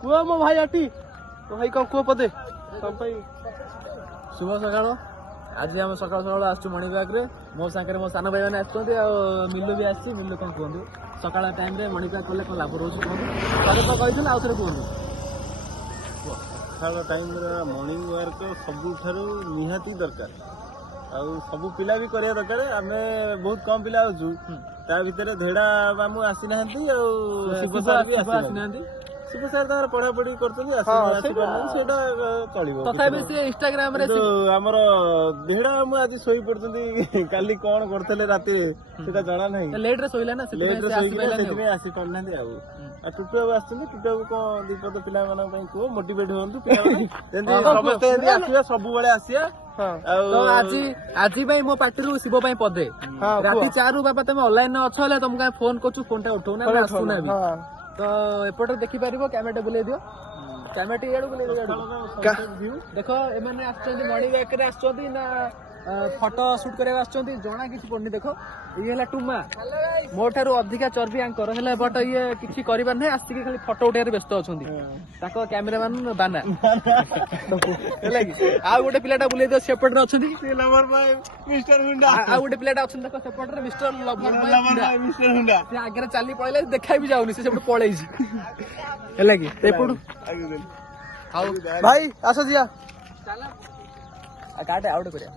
कुह मो भाई अटी तो भाई कौन कुह पदे शुभ सकाळ आज आम सकाल सकाल आसु मणि पार्क रे मो सागर मो सान भाई मैंने आसुँच मिलू भी आसी मिलू कौन कहूँ सकाल टाइम रे मणि पार्क कले कौन लाभ रोचे कहूँ तो कही आउ थे कहूँ सकाल टाइम मॉर्निंग वर्क सबुठारु निहाती दरकार आउ सब पिला भी करिया दरकार आमे बहुत कम पिला होजु ता भितर धेड़ा मामू आसी नाहंती शिव सर भी आसी नाहंती शिव सर तार पढ़ा पढ़ी करतली आसी सेटा चलिबो तथापि से इंस्टाग्राम रे हमर धेड़ा मामू आज सोई पड़तंती काली कोन करथले राती सेटा जणा नाही लेट रे सोइला ना लेट रे सोई सेति आसी पड़नांती आ टुटु बाबू आछन टुटु बाबू को दीपद पिला माना पई को मोटिवेट होंतु पिला जेंति समस्त जेंति आसीया सब बेले आसीया तो आज भाई मो पार्टी शिव पदे राति 4 रु बाबा तुम ऑनलाइन अच्छ हेले तुमको फोन करछु फोन टा उठौ ना आसुना भी तो एपटे देखि पारिबो कैमरा बुले दियो कैमरा एडू बुले दियो देखो एमाने आछथि मणि बैक रे आछथि ना फोटो शूट करबा आछथि जणा किछि पडनी देखो ये हला टुमा मो ठारू अधिका चर्बी आंकर हला बट ये किछि करिबार नै आस्ति खाली फोटो उठारे व्यस्त अछथि ताको कैमरामैन बाना हेला कि आ गोटे पिलाटा बुले दियो सेपट रे अछथि नंबर बाय मिस्टर हुंडा आ गोटे पिलाटा अछथि देखो सेपट रे मिस्टर लवर बाय मिस्टर हुंडा से आगे चली पळले देखा भी जाउनी से सेपट पळैछि हेला कि एपटू भाई आसो जिया चला आ काटे आउट करिया